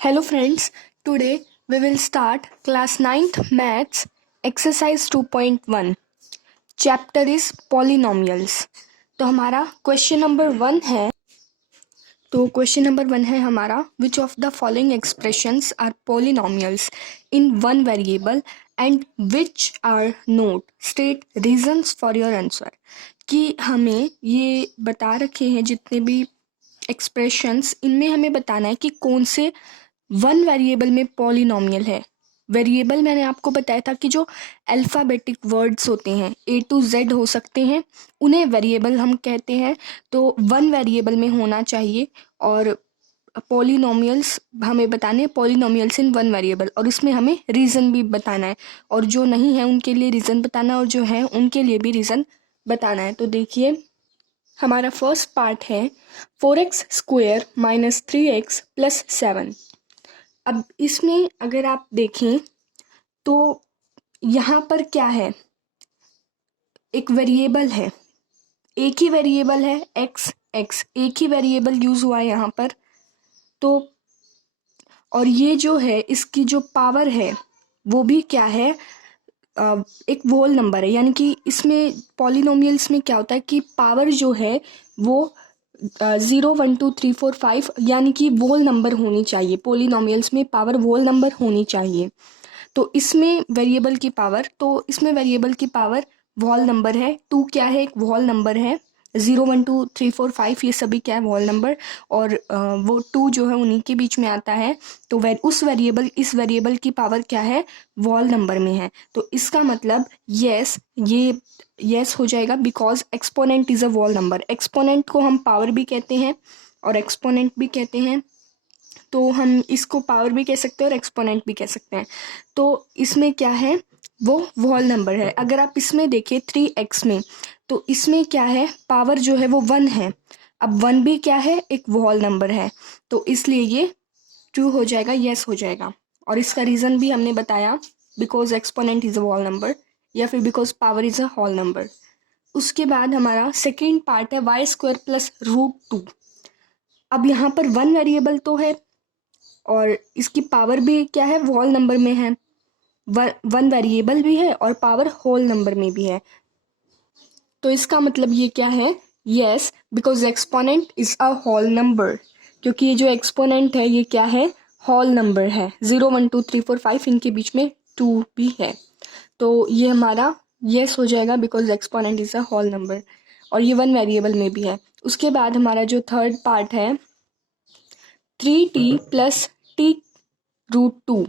Hello friends, today we will start class 9th maths exercise 2.1. Chapter is polynomials. तो हमारा question number 1 है हमारा which of the following expressions are polynomials in one variable and which are not? State reasons for your answer. कि हमें ये बता रखे हैं जितने भी एक्सप्रेशंस, इनमें हमें बताना है कि कौन से वन वेरिएबल में पॉलिनोमियल है। वेरिएबल मैंने आपको बताया था कि जो अल्फ़ाबेटिक वर्ड्स होते हैं A to Z हो सकते हैं, उन्हें वेरिएबल हम कहते हैं। तो वन वेरिएबल में होना चाहिए और पॉलिनोमियल्स हमें बताने पॉलिनोमियल्स इन वन वेरिएबल, और इसमें हमें रीज़न भी बताना है, और जो नहीं है उनके लिए रीज़न बताना है और जो है उनके लिए भी रीज़न बताना है। तो देखिए हमारा फर्स्ट पार्ट है 4x square minus 3x plus 7। अब इसमें अगर आप देखें तो यहाँ पर क्या है, एक वेरिएबल है, एक ही वेरिएबल है x, एक ही वेरिएबल यूज़ हुआ है यहाँ पर। तो और ये जो है इसकी जो पावर है वो भी क्या है, एक होल नंबर है। यानी कि इसमें पॉलिनोमियल्स में क्या होता है कि पावर जो है वो 0 1 2 3 4 5 यानी कि होल नंबर होनी चाहिए। पॉलिनोमियल्स में पावर होल नंबर होनी चाहिए। तो इसमें वेरिएबल की पावर होल नंबर है। 2 क्या है, एक होल नंबर है। 0 1 2 3 4 5 ये सभी क्या है, होल नंबर, और वो 2 जो है उन्हीं के बीच में आता है। तो इस वेरिएबल की पावर क्या है, होल नंबर में है। तो इसका मतलब यस हो जाएगा, because exponent is a whole number. Exponent को हम पावर भी कहते हैं और एक्सपोनेंट भी कहते हैं। तो हम इसको पावर भी कह सकते हैं और एक्सपोनेंट भी कह सकते हैं। तो इसमें क्या है, वो होल नंबर है। अगर आप इसमें देखें 3x में, तो इसमें क्या है, पावर जो है वो 1 है। अब 1 भी क्या है, एक होल नंबर है। तो इसलिए ये ट्रू हो जाएगा, यस हो जाएगा। और इसका रीज़न भी हमने बताया, because exponent is a whole number, या फिर because power is a whole number. उसके बाद हमारा सेकेंड पार्ट है वाई स्क्वायर प्लस √2। अब यहाँ पर वन वेरिएबल तो है और इसकी पावर भी क्या है, होल नंबर में है। वन वेरिएबल भी है और पावर होल नंबर में भी है। तो इसका मतलब ये क्या है, yes, because exponent is a whole number. क्योंकि ये जो एक्सपोनेंट है ये क्या है, होल नंबर है। 0 1 2 3 4 5 इनके बीच में 2 भी है। तो ये हमारा यस हो जाएगा, because exponent is a whole number, और ये वन वेरिएबल में भी है। उसके बाद हमारा जो थर्ड पार्ट है 3t plus t√2।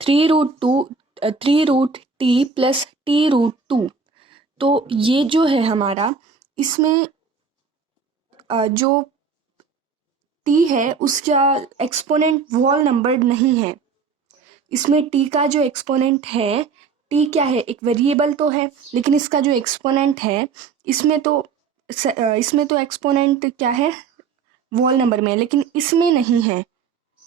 3√t plus t√2। तो ये जो है हमारा, इसमें जो t है उसका एक्सपोनेंट होल नंबर नहीं है। इसमें t का जो एक्सपोनेंट है, t क्या है, एक वेरिएबल तो है, लेकिन इसका जो एक्सपोनेंट है इसमें तो एक्सपोनेंट क्या है, होल नंबर में है, लेकिन इसमें नहीं है।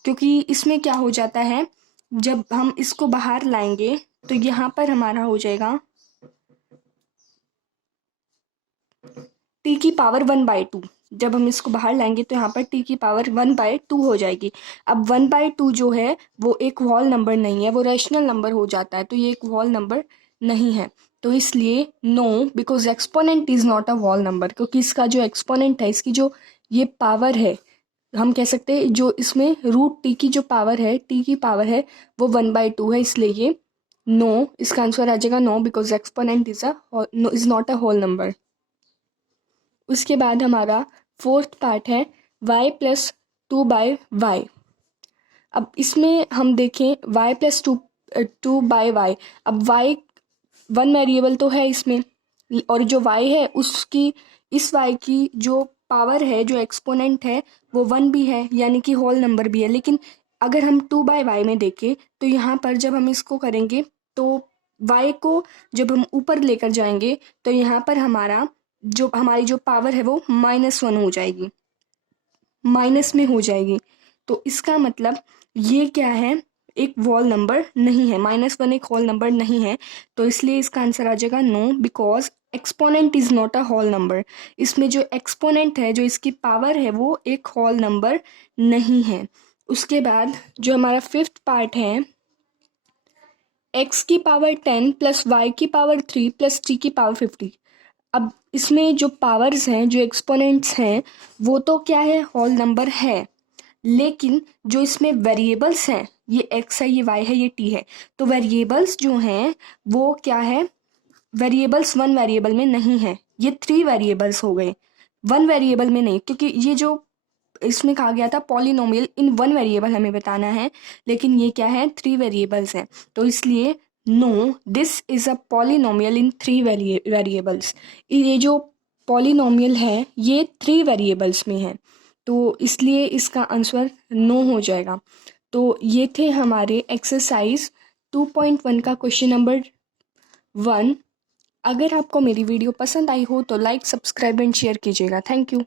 क्योंकि इसमें क्या हो जाता है, जब हम इसको बाहर लाएंगे तो यहाँ पर हमारा हो जाएगा t की पावर 1/2। जब हम इसको बाहर लाएंगे तो यहाँ पर t की पावर 1/2 हो जाएगी। अब 1/2 जो है वो एक होल नंबर नहीं है, वो रैशनल नंबर हो जाता है। तो ये एक होल नंबर नहीं है। तो इसलिए no, because exponent is not a whole number. क्योंकि इसका जो एक्सपोनेंट है, इसकी जो ये पावर है, हम कह सकते हैं जो इसमें √t की जो पावर है, t की पावर है, वो 1/2 है। इसलिए ये नो, इसका आंसर आ जाएगा no, because exponent is not a whole number. उसके बाद हमारा फोर्थ पार्ट है y प्लस 2/y। अब इसमें हम देखें y प्लस 2/y। अब y वन वेरिएबल तो है इसमें, और जो y है उसकी, इस y की जो पावर है, जो एक्सपोनेंट है, वो 1 भी है, यानी कि होल नंबर भी है। लेकिन अगर हम 2/y में देखें तो यहाँ पर जब हम इसको करेंगे तो y को जब हम ऊपर लेकर जाएंगे तो यहाँ पर हमारी जो पावर है वो -1 हो जाएगी, माइनस में हो जाएगी। तो इसका मतलब ये क्या है, एक होल नंबर नहीं है। -1 एक होल नंबर नहीं है। तो इसलिए इसका आंसर आ जाएगा no, because exponent is not a whole number. इसमें जो एक्सपोनेंट है, जो इसकी पावर है, वो एक होल नंबर नहीं है। उसके बाद जो हमारा फिफ्थ पार्ट है, x की पावर 10 प्लस y की पावर 3 प्लस t की पावर 50। अब इसमें जो पावर्स हैं, जो एक्सपोनेंट्स हैं, वो तो क्या है, होल नंबर है, लेकिन जो इसमें वेरिएबल्स हैं, ये x है, ये y है, ये t है, तो वेरिएबल्स जो हैं वो क्या है, वेरिएबल्स वन वेरिएबल में नहीं है, ये थ्री वेरिएबल्स हो गए, वन वेरिएबल में नहीं, क्योंकि ये जो इसमें कहा गया था पॉलिनोमियल इन वन वेरिएबल हमें बताना है, लेकिन ये क्या है, थ्री वेरिएबल्स हैं, तो इसलिए no, this is a polynomial in three variables. ये जो पॉलिनोमियल है ये थ्री वेरिएबल्स में है, तो इसलिए इसका आंसर नो हो जाएगा। तो ये थे हमारे एक्सरसाइज 2.1 का क्वेश्चन नंबर 1। अगर आपको मेरी वीडियो पसंद आई हो तो लाइक, सब्सक्राइब एंड शेयर कीजिएगा। Thank you.